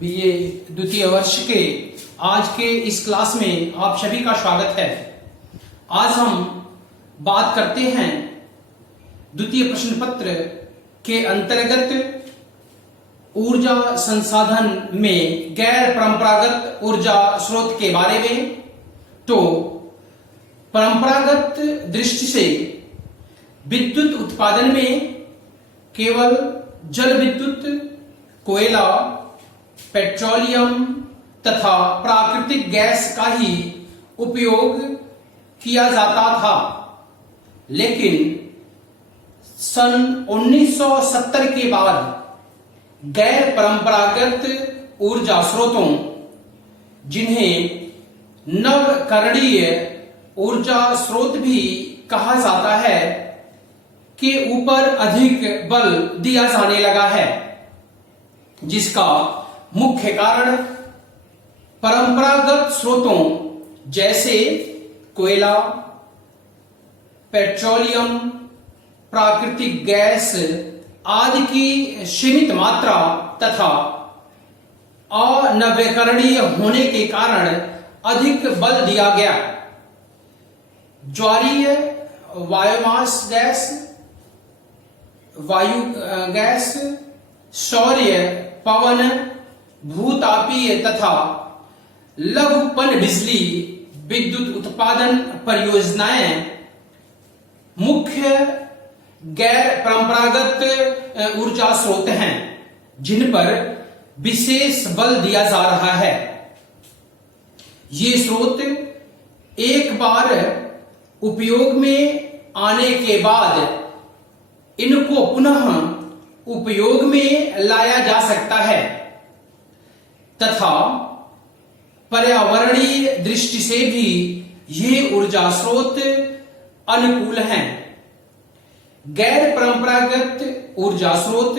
BA द्वितीय वर्ष के आज के इस क्लास में आप सभी का स्वागत है। आज हम बात करते हैं द्वितीय प्रश्न पत्र के अंतर्गत ऊर्जा संसाधन में गैर परंपरागत ऊर्जा स्रोत के बारे में। तो परंपरागत दृष्टि से विद्युत उत्पादन में केवल जल विद्युत, कोयला, पेट्रोलियम तथा प्राकृतिक गैस का ही उपयोग किया जाता था, लेकिन सन 1970 के बाद गैर परंपरागत ऊर्जा स्रोतों, जिन्हें नवकरणीय ऊर्जा स्रोत भी कहा जाता है, के ऊपर अधिक बल दिया जाने लगा है, जिसका मुख्य कारण परंपरागत स्रोतों जैसे कोयला, पेट्रोलियम, प्राकृतिक गैस आदि की सीमित मात्रा तथा अनवीकरणीय होने के कारण अधिक बल दिया गया। ज्वारीय बायोमास गैस, वायु गैस, सौर्य, पवन, भूतापीय तथा लघु पन बिजली विद्युत उत्पादन परियोजनाएं मुख्य गैर परंपरागत ऊर्जा स्रोत हैं, जिन पर विशेष बल दिया जा रहा है। ये स्रोत एक बार उपयोग में आने के बाद इनको पुनः उपयोग में लाया जा सकता है तथा पर्यावरणीय दृष्टि से भी ये ऊर्जा स्रोत अनुकूल हैं। गैर परंपरागत ऊर्जा स्रोत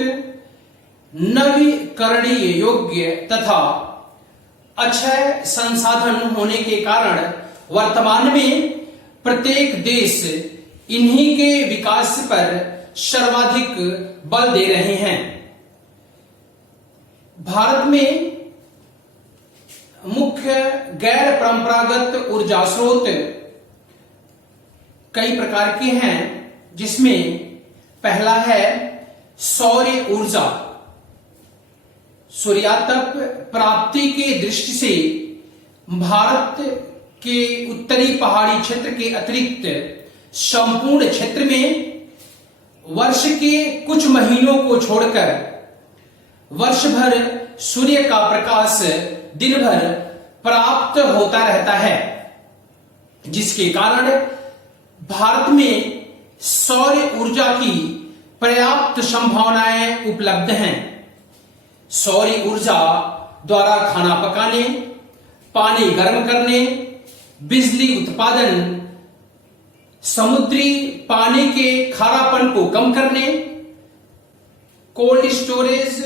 नवीकरणीय योग्य तथा अक्षय संसाधन होने के कारण वर्तमान में प्रत्येक देश इन्हीं के विकास पर सर्वाधिक बल दे रहे हैं। भारत में मुख्य गैर परंपरागत ऊर्जा स्रोत कई प्रकार के हैं, जिसमें पहला है सौर ऊर्जा। सूर्यातप प्राप्ति के दृष्टि से भारत के उत्तरी पहाड़ी क्षेत्र के अतिरिक्त संपूर्ण क्षेत्र में वर्ष के कुछ महीनों को छोड़कर वर्ष भर सूर्य का प्रकाश दिन भर प्राप्त होता रहता है, जिसके कारण भारत में सौर ऊर्जा की पर्याप्त संभावनाएं उपलब्ध हैं। सौर ऊर्जा द्वारा खाना पकाने, पानी गर्म करने, बिजली उत्पादन, समुद्री पानी के खारापन को कम करने, कोल्ड स्टोरेज,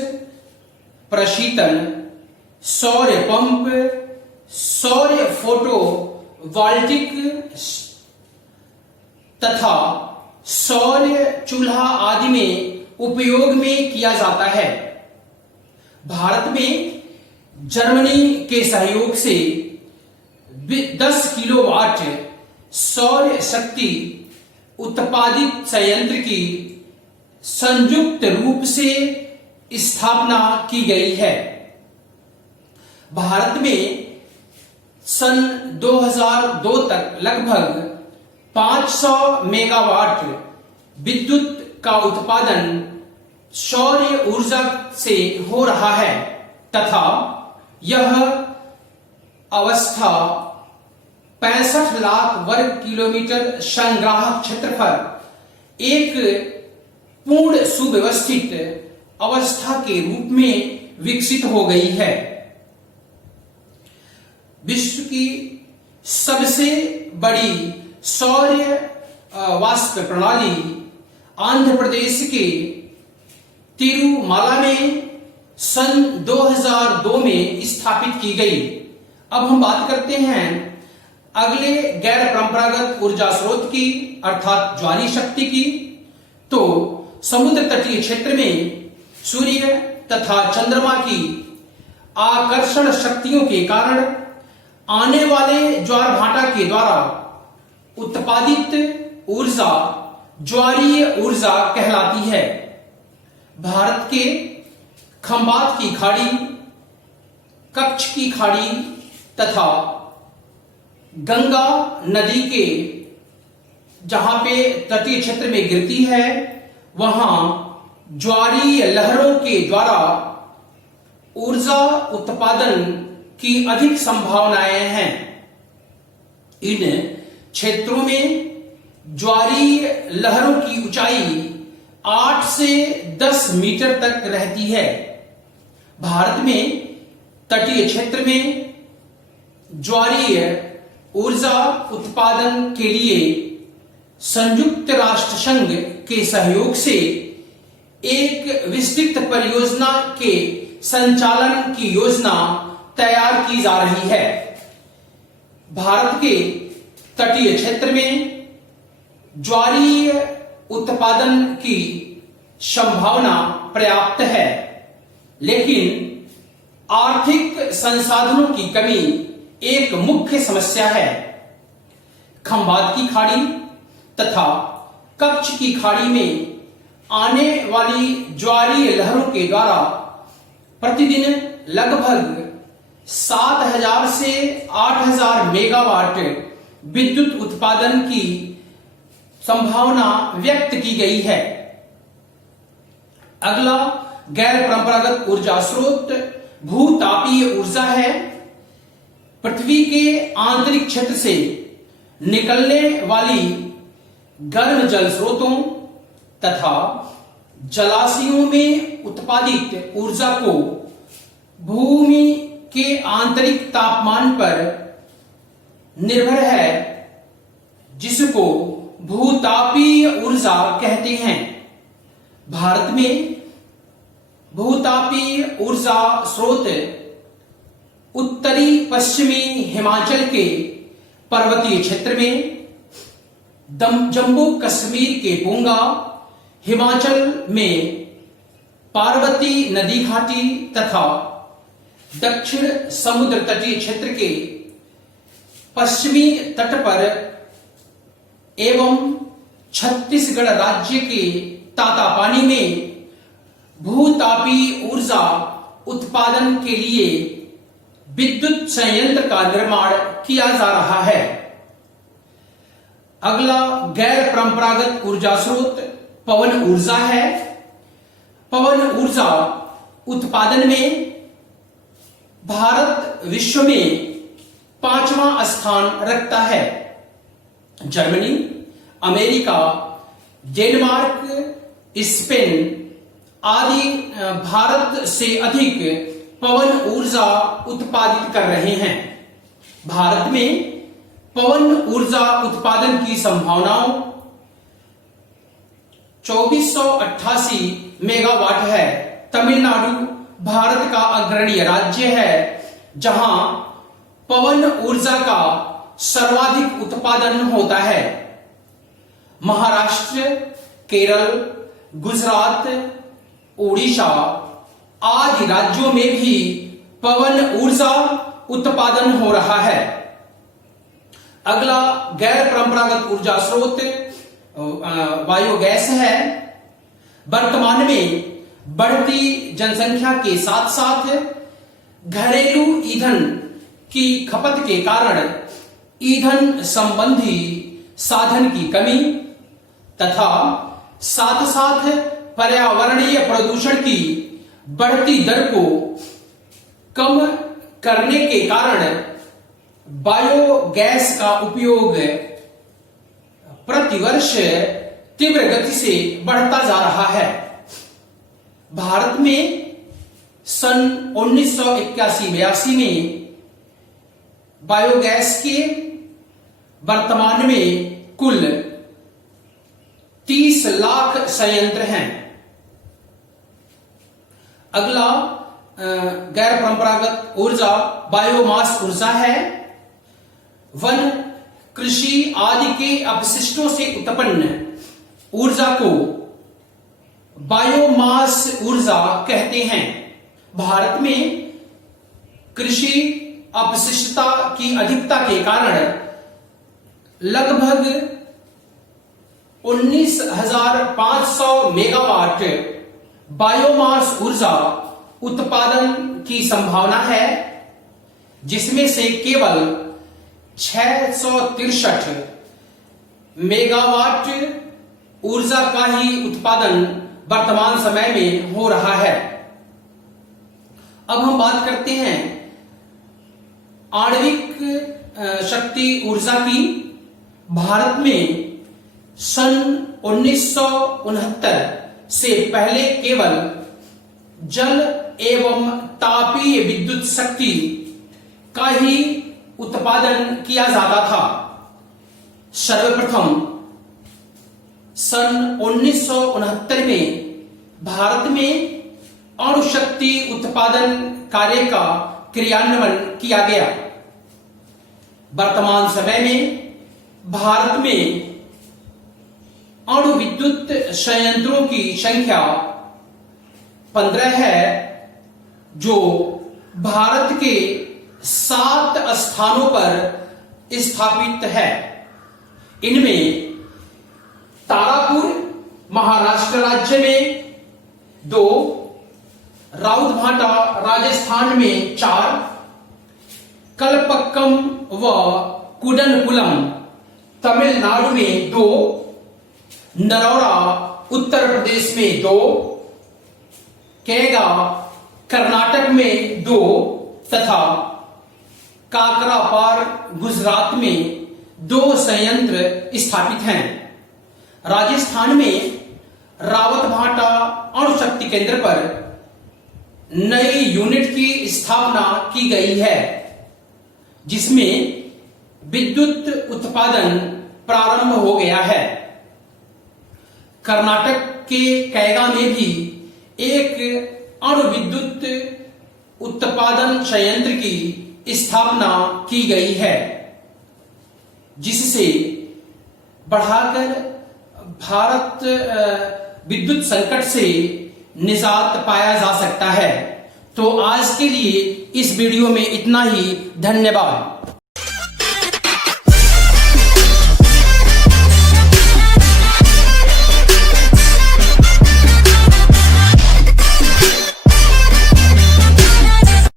प्रशीतन, सौर पंप, सौर फोटो वोल्टिक तथा सौर चूल्हा आदि में उपयोग में किया जाता है। भारत में जर्मनी के सहयोग से 10 किलोवाट सौर शक्ति उत्पादित संयंत्र की संयुक्त रूप से स्थापना की गई है। भारत में सन 2002 तक लगभग 500 मेगावाट विद्युत का उत्पादन सौर ऊर्जा से हो रहा है तथा यह अवस्था 65 लाख वर्ग किलोमीटर संग्राहक क्षेत्रफल एक पूर्ण सुव्यवस्थित अवस्था के रूप में विकसित हो गई है। विश्व की सबसे बड़ी सौर वाष्प प्रणाली आंध्र प्रदेश के तिरुमाला में सन 2002 में स्थापित की गई। अब हम बात करते हैं अगले गैर परंपरागत ऊर्जा स्रोत की, अर्थात ज्वारीय शक्ति की। तो समुद्र तटीय क्षेत्र में सूर्य तथा चंद्रमा की आकर्षण शक्तियों के कारण आने वाले ज्वार भाटा के द्वारा उत्पादित ऊर्जा ज्वारीय ऊर्जा कहलाती है। भारत के खंबात की खाड़ी, कच्छ की खाड़ी तथा गंगा नदी के जहां पे तटीय क्षेत्र में गिरती है, वहां ज्वारीय लहरों के द्वारा ऊर्जा उत्पादन की अधिक संभावनाएं हैं। इन क्षेत्रों में ज्वारीय लहरों की ऊंचाई 8 से 10 मीटर तक रहती है। भारत में तटीय क्षेत्र में ज्वारीय ऊर्जा उत्पादन के लिए संयुक्त राष्ट्र संघ के सहयोग से एक विस्तृत परियोजना के संचालन की योजना तैयार की जा रही है। भारत के तटीय क्षेत्र में ज्वारीय उत्पादन की संभावना पर्याप्त है, लेकिन आर्थिक संसाधनों की कमी एक मुख्य समस्या है। खंबात की खाड़ी तथा कच्छ की खाड़ी में आने वाली ज्वारीय लहरों के द्वारा प्रतिदिन लगभग 7000 से 8000 मेगावाट विद्युत उत्पादन की संभावना व्यक्त की गई है। अगला गैर परंपरागत ऊर्जा स्रोत भूतापीय ऊर्जा है। पृथ्वी के आंतरिक क्षेत्र से निकलने वाली गर्म जल स्रोतों तथा जलाशयों में उत्पादित ऊर्जा को भूमि के आंतरिक तापमान पर निर्भर है, जिसको भूतापीय ऊर्जा कहते हैं। भारत में भूतापीय ऊर्जा स्रोत उत्तरी पश्चिमी हिमाचल के पर्वतीय क्षेत्र में, जम्मू कश्मीर के पूंगा, हिमाचल में पार्वती नदी घाटी तथा दक्षिण समुद्र तटीय क्षेत्र के पश्चिमी तट पर एवं छत्तीसगढ़ राज्य के तातापानी में भूतापीय ऊर्जा उत्पादन के लिए विद्युत संयंत्र का निर्माण किया जा रहा है। अगला गैर परंपरागत ऊर्जा स्रोत पवन ऊर्जा है। पवन ऊर्जा उत्पादन में भारत विश्व में 5वां स्थान रखता है। जर्मनी, अमेरिका, डेनमार्क, स्पेन आदि भारत से अधिक पवन ऊर्जा उत्पादित कर रहे हैं। भारत में पवन ऊर्जा उत्पादन की संभावनाओं 2488 मेगावाट है। तमिलनाडु भारत का अग्रणी राज्य है, जहां पवन ऊर्जा का सर्वाधिक उत्पादन होता है। महाराष्ट्र, केरल, गुजरात, ओडिशा आदि राज्यों में भी पवन ऊर्जा उत्पादन हो रहा है। अगला गैर परंपरागत ऊर्जा स्रोत बायोगैस है। वर्तमान में बढ़ती जनसंख्या के साथ साथ घरेलू ईंधन की खपत के कारण ईंधन संबंधी साधन की कमी तथा साथ साथ पर्यावरणीय प्रदूषण की बढ़ती दर को कम करने के कारण बायोगैस का उपयोग प्रतिवर्ष तीव्र गति से बढ़ता जा रहा है। भारत में सन 1981-82 में बायोगैस के वर्तमान में कुल 30 लाख संयंत्र हैं। अगला गैर परंपरागत ऊर्जा बायोमास ऊर्जा है। वन, कृषि आदि के अपशिष्टों से उत्पन्न ऊर्जा को बायोमास ऊर्जा कहते हैं। भारत में कृषि अपशिष्टता की अधिकता के कारण लगभग 19,500 मेगावाट बायोमास ऊर्जा उत्पादन की संभावना है, जिसमें से केवल 663 मेगावाट ऊर्जा का ही उत्पादन वर्तमान समय में हो रहा है। अब हम बात करते हैं आणविक शक्ति ऊर्जा की। भारत में सन 1969 से पहले केवल जल एवं तापीय विद्युत शक्ति का ही उत्पादन किया जाता था। सर्वप्रथम सन 1969 में भारत में अणु शक्ति उत्पादन कार्य का क्रियान्वयन किया गया। वर्तमान समय में भारत में अणु विद्युत संयंत्रों की संख्या 15 है, जो भारत के 7 स्थानों पर स्थापित है। इनमें तारापुर महाराष्ट्र राज्य में 2, राउतभाटा राजस्थान में 4, कलपक्कम व कुडनकुलम तमिलनाडु में 2, नरौरा उत्तर प्रदेश में 2, केगा कर्नाटक में 2 तथा काकरापार गुजरात में 2 संयंत्र स्थापित हैं। राजस्थान में रावतभाटा अणु शक्ति केंद्र पर नई यूनिट की स्थापना की गई है, जिसमें विद्युत उत्पादन प्रारंभ हो गया है। कर्नाटक के कैगा में भी एक अणु विद्युत उत्पादन संयंत्र की स्थापना की गई है, जिससे बढ़ाकर भारत विद्युत संकट से निजात पाया जा सकता है। तो आज के लिए इस वीडियो में इतना ही। धन्यवाद।